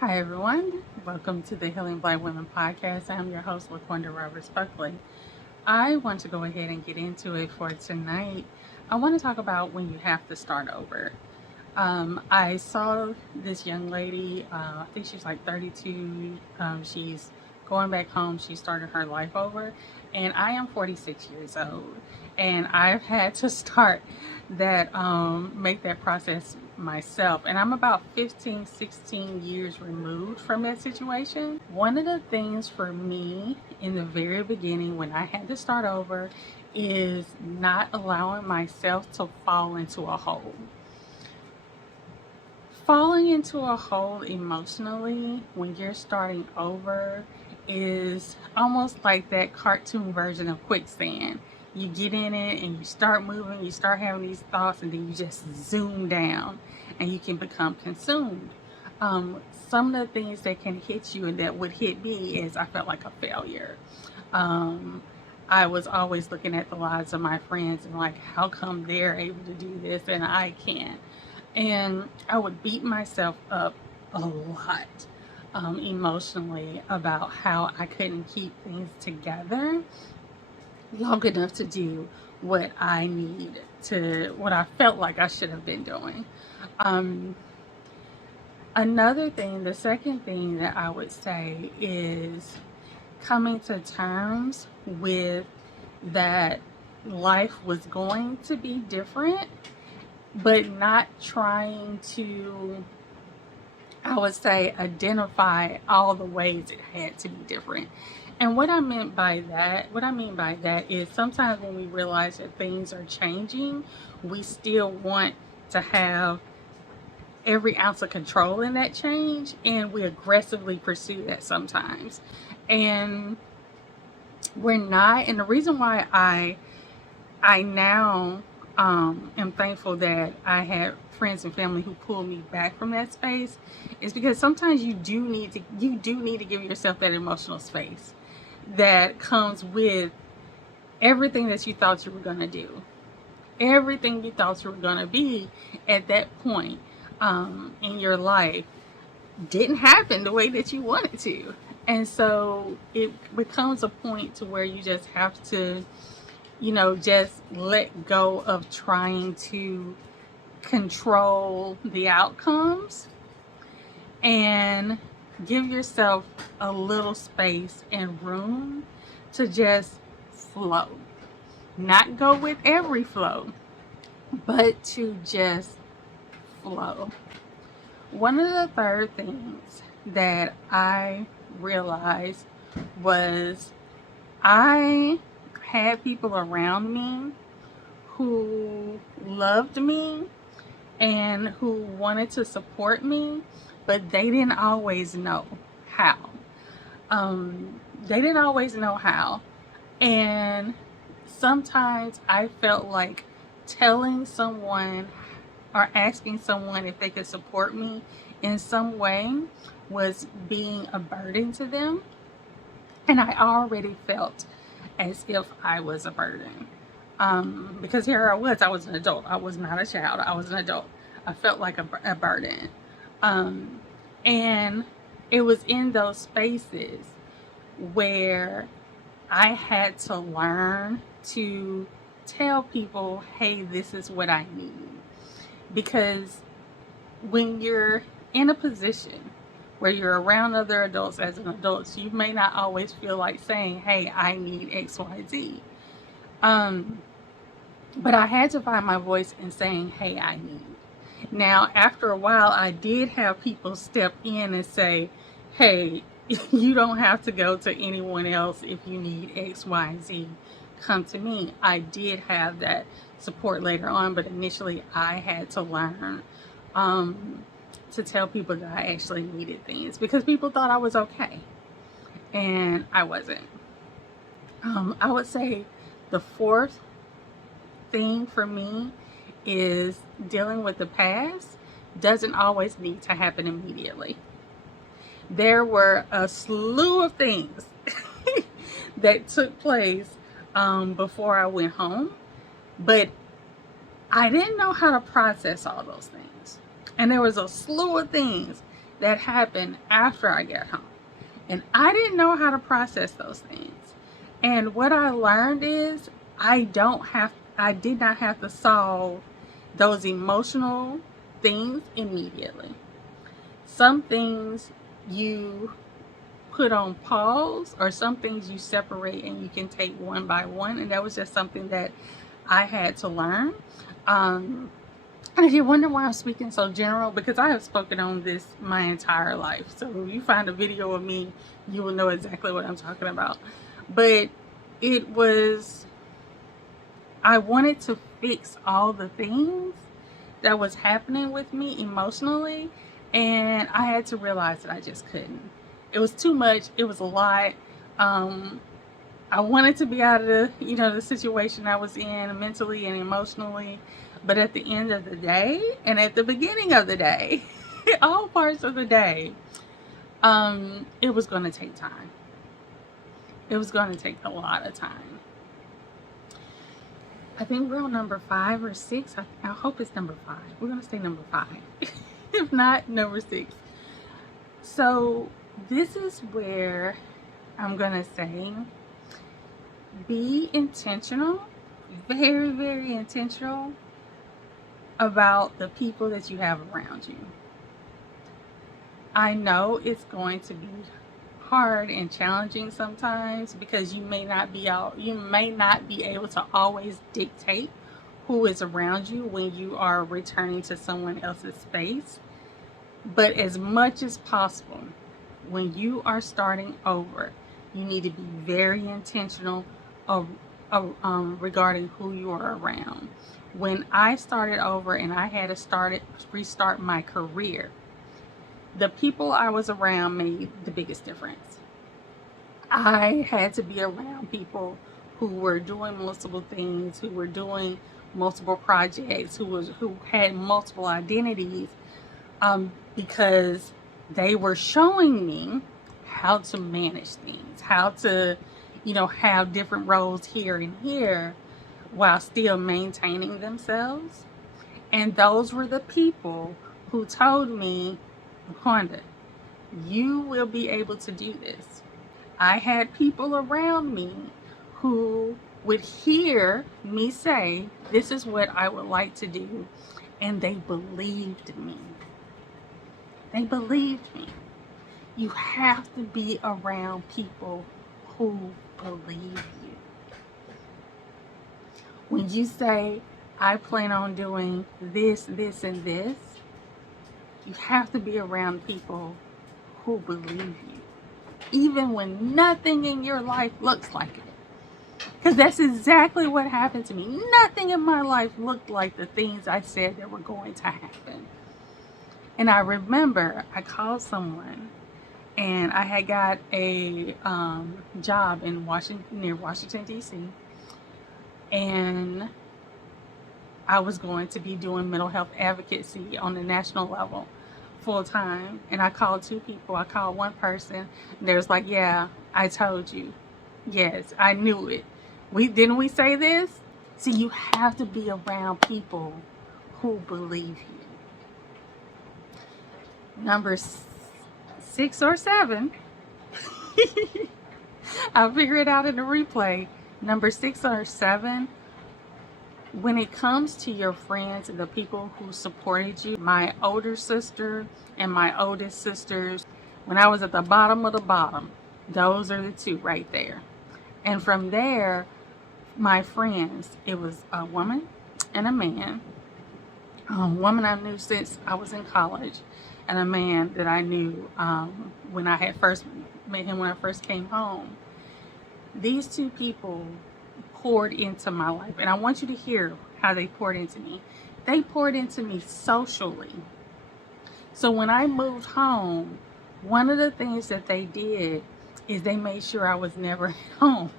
Hi, everyone. Welcome to the Healing Black Women podcast. I'm your host, LaQuanda Roberts Buckley. I want to go ahead and get into it for tonight. I want to talk about when you have to start over. I saw this young lady, I think she's like 32. She's going back home. She started her life over. And I am 46 years old. And I've had to start make that process myself. And I'm about 15, 16 years removed from that situation. One of the things for me in the very beginning when I had to start over is not allowing myself to fall into a hole. Falling into a hole emotionally when you're starting over is almost like that cartoon version of quicksand. You get in it and you start moving, you start having these thoughts, and then you just zoom down and you can become consumed. Some of the things that can hit you and that would hit me is I felt like a failure. Um, I was always looking at the lives of my friends and like, how come they're able to do this and I can't? And I would beat myself up a lot emotionally about how I couldn't keep things together long enough to do what I felt like I should have been doing. Um, the second thing that I would say is coming to terms with that life was going to be different, but not trying to, I would say, identify all the ways it had to be different. And what I mean by that is sometimes when we realize that things are changing, we still want to have every ounce of control in that change, and we aggressively pursue that sometimes. And we're not, and the reason why I now am thankful that I had friends and family who pulled me back from that space is because sometimes you do need to give yourself that emotional space that comes with everything that you thought you were going to do, everything you thought you were going to be at that point in your life didn't happen the way that you wanted to. And so it becomes a point to where you just have to, just let go of trying to control the outcomes and give yourself a little space and room to just flow. Not go with every flow, but to just flow. One of the third things that I realized was I had people around me who loved me and who wanted to support me, but they didn't always know how. They didn't always know how. And sometimes I felt like telling someone or asking someone if they could support me in some way was being a burden to them. And I already felt as if I was a burden. Because here I was an adult. I was not a child, I was an adult. I felt like a burden. Um, and it was in those spaces where I had to learn to tell people, hey, this is what I need. Because when you're in a position where you're around other adults as an adult, you may not always feel like saying, hey, I need XYZ. Um, but I had to find my voice in saying, hey, I need. Now, after a while, I did have people step in and say, hey, you don't have to go to anyone else if you need XYZ. Come to me. I did have that support later on, but initially I had to learn um, to tell people that I actually needed things because people thought I was okay, and I wasn't. I would say the fourth thing for me is dealing with the past doesn't always need to happen immediately. There were a slew of things that took place before I went home, but I didn't know how to process all those things. And there was a slew of things that happened after I got home. And I didn't know how to process those things. And what I learned is I did not have to solve those emotional things immediately. Some things you put on pause, or some things you separate and you can take one by one. And that was just something that I had to learn. And if you wonder why I'm speaking so general, because I have spoken on this my entire life. So if you find a video of me, you will know exactly what I'm talking about. But it was, I wanted to fix all the things that was happening with me emotionally, and I had to realize that I just couldn't. It was too much. It was a lot. Um, I wanted to be out of the situation I was in mentally and emotionally, but at the end of the day and at the beginning of the day, all parts of the day, it was going to take time. It was going to take a lot of time. I think we're on number 5 or 6. I hope it's number 5. We're going to say number 5. If not, number 6. So this is where I'm going to say, be intentional, very, very intentional about the people that you have around you. I know it's going to be hard and challenging sometimes, because you may not be able to always dictate who is around you when you are returning to someone else's space. But as much as possible, when you are starting over, you need to be very intentional regarding who you are around. When I started over and I had to restart my career, the people I was around made the biggest difference. I had to be around people who were doing multiple things, who were doing multiple projects, who had multiple identities, because they were showing me how to manage things, how to, have different roles here and here while still maintaining themselves. And those were the people who told me, Wanda, you will be able to do this. I had people around me who would hear me say, this is what I would like to do. And they believed me. They believed me. You have to be around people who believe you. When you say, I plan on doing this, this, and this, you have to be around people who believe you, even when nothing in your life looks like it. Because that's exactly what happened to me. Nothing in my life looked like the things I said that were going to happen. And I remember I called someone, and I had got a job in near Washington, D.C. And I was going to be doing mental health advocacy on the national level full time. And I called 2 people. I called one person, and they was like, yeah, I told you. Yes, I knew it. Didn't we say this? See, you have to be around people who believe you. Number 6 or 7. I'll figure it out in the replay. Number 6 or 7. When it comes to your friends and the people who supported you, my older sister and my oldest sisters, when I was at the bottom of the bottom, those are the 2 right there. And from there, my friends, it was a woman and a man. Woman I knew since I was in college, and a man that I knew when I had first met him when I first came home. These 2 people poured into my life, and I want you to hear how they poured into me. They poured into me socially. So when I moved home, one of the things that they did is they made sure I was never home.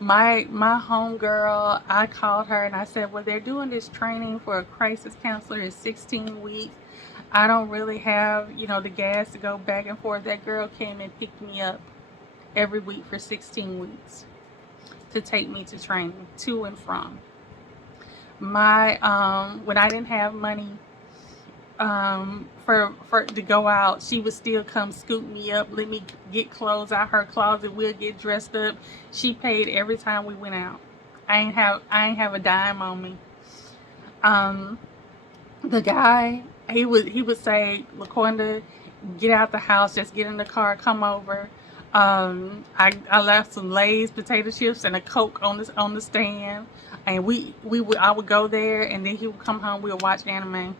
My home girl, I called her and I said, well, they're doing this training for a crisis counselor in 16 weeks. I don't really have, the gas to go back and forth. That girl came and picked me up every week for 16 weeks to take me to training, to and from. When I didn't have money for to go out, she would still come scoop me up, let me get clothes out her closet. We'll get dressed up. She paid every time we went out. I ain't have a dime on me. Um, the guy, he would say, LaQuanda, get out the house, just get in the car, come over. I left some Lay's potato chips and a Coke on the stand, and I would go there, and then he would come home. We would watch anime.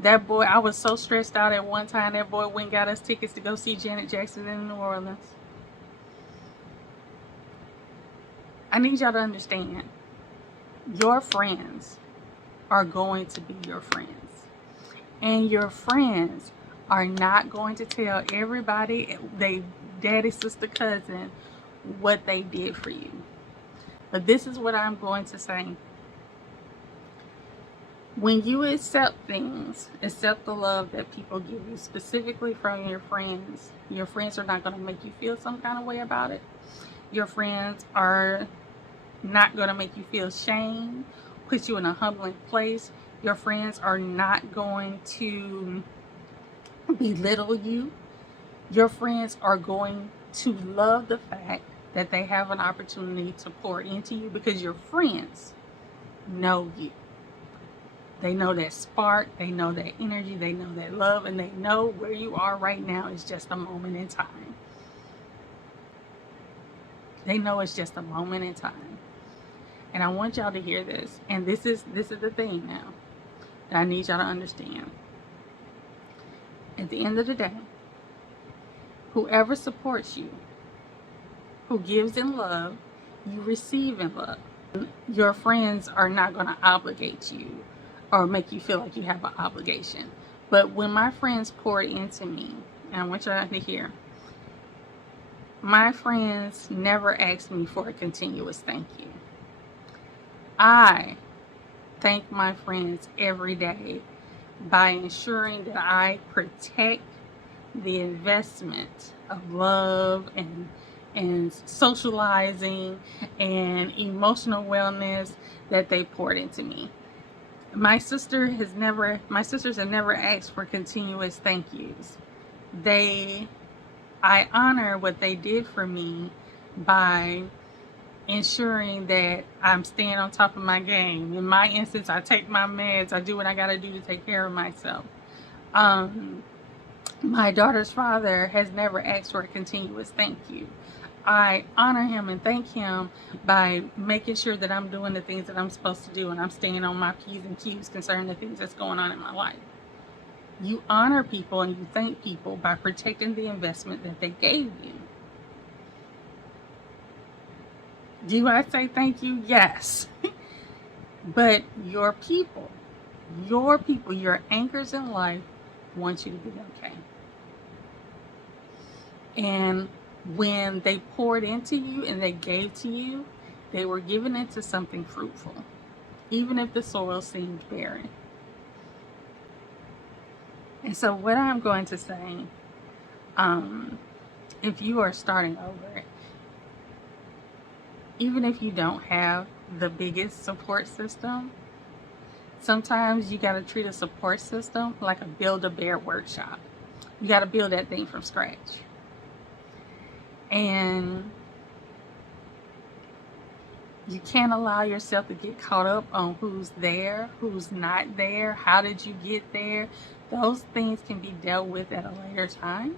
That boy, I was so stressed out at one time. That boy went and got us tickets to go see Janet Jackson in New Orleans. I need y'all to understand, your friends are going to be your friends. And your friends are not going to tell everybody, they daddy, sister, cousin, what they did for you. But this is what I'm going to say. When you accept things, accept the love that people give you, specifically from your friends are not going to make you feel some kind of way about it. Your friends are not going to make you feel shame, put you in a humbling place. Your friends are not going to belittle you. Your friends are going to love the fact that they have an opportunity to pour into you, because your friends know you. They know that spark, they know that energy, they know that love, and they know where you are right now is just a moment in time. They know it's just a moment in time. And I want y'all to hear this. And this is the thing now that I need y'all to understand. At the end of the day, whoever supports you, who gives in love, you receive in love. Your friends are not going to obligate you or make you feel like you have an obligation. But when my friends poured into me, and I want y'all to hear, my friends never asked me for a continuous thank you. I thank my friends every day by ensuring that I protect the investment of love and socializing and emotional wellness that they poured into me. My sisters have never asked for continuous thank yous. I honor what they did for me by ensuring that I'm staying on top of my game. In my instance, I take my meds, I do what I gotta do to take care of myself. My daughter's father has never asked for a continuous thank you. I honor him and thank him by making sure that I'm doing the things that I'm supposed to do and I'm staying on my P's and Q's concerning the things that's going on in my life. You honor people and you thank people by protecting the investment that they gave you. Do I say thank you? Yes. But your people, your anchors in life want you to be okay. And when they poured into you and they gave to you, they were giving into something fruitful, even if the soil seemed barren. And so what I'm going to say, if you are starting over, even if you don't have the biggest support system, sometimes you got to treat a support system like a Build-A-Bear workshop. You got to build that thing from scratch. And you can't allow yourself to get caught up on who's there, who's not there, how did you get there. Those things can be dealt with at a later time.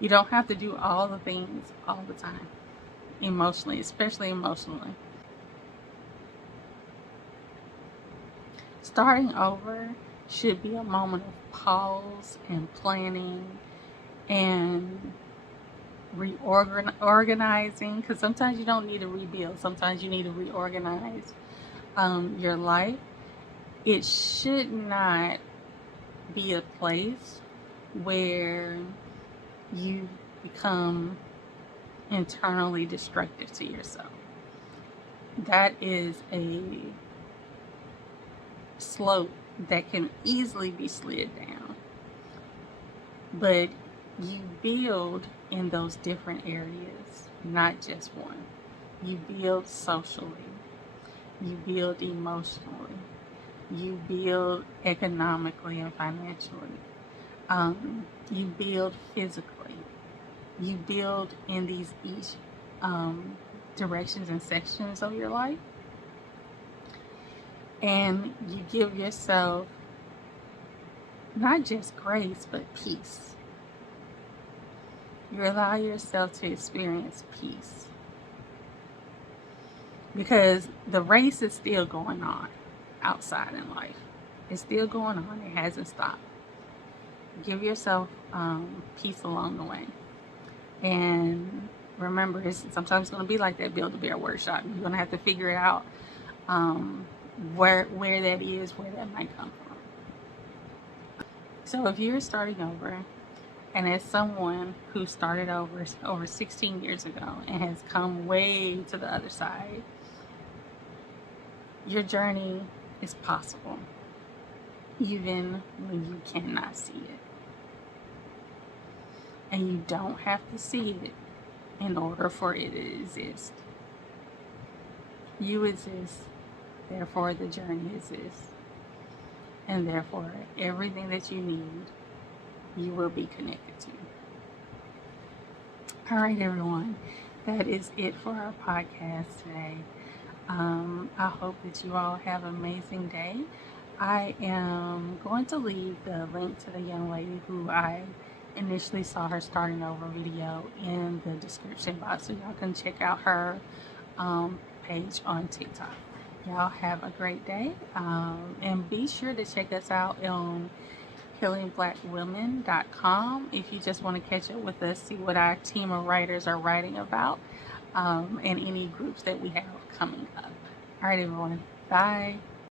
You don't have to do all the things all the time, emotionally, especially emotionally. Starting over should be a moment of pause and planning and reorganizing, because sometimes you don't need to rebuild, sometimes you need to reorganize your life. It should not be a place where you become internally destructive to yourself. That is a slope that can easily be slid down. But you build in those different areas, not just one. You build socially, you build emotionally, You build economically and financially. You build physically. You build in these each directions and sections of your life. And you give yourself not just grace, but peace. You allow yourself to experience peace. Because the race is still going on outside in life. It's still going on. It hasn't stopped. Give yourself peace along the way. And remember, it's sometimes going to be like that Build-A-Bear workshop. You're going to have to figure it out where that is, where that might come from. So if you're starting over, and as someone who started over 16 years ago and has come way to the other side, your journey is possible, even when you cannot see it. And you don't have to see it in order for it to exist. You exist, therefore the journey exists. And therefore, everything that you need, you will be connected to. All right, everyone. That is it for our podcast today. I hope that you all have an amazing day. I am going to leave the link to the young lady who I initially saw her starting over video in the description box, so y'all can check out her page on TikTok. Y'all have a great day, and be sure to check us out on healingblackwomen.com if you just want to catch up with us, see what our team of writers are writing about, and any groups that we have coming up. All right, everyone. Bye.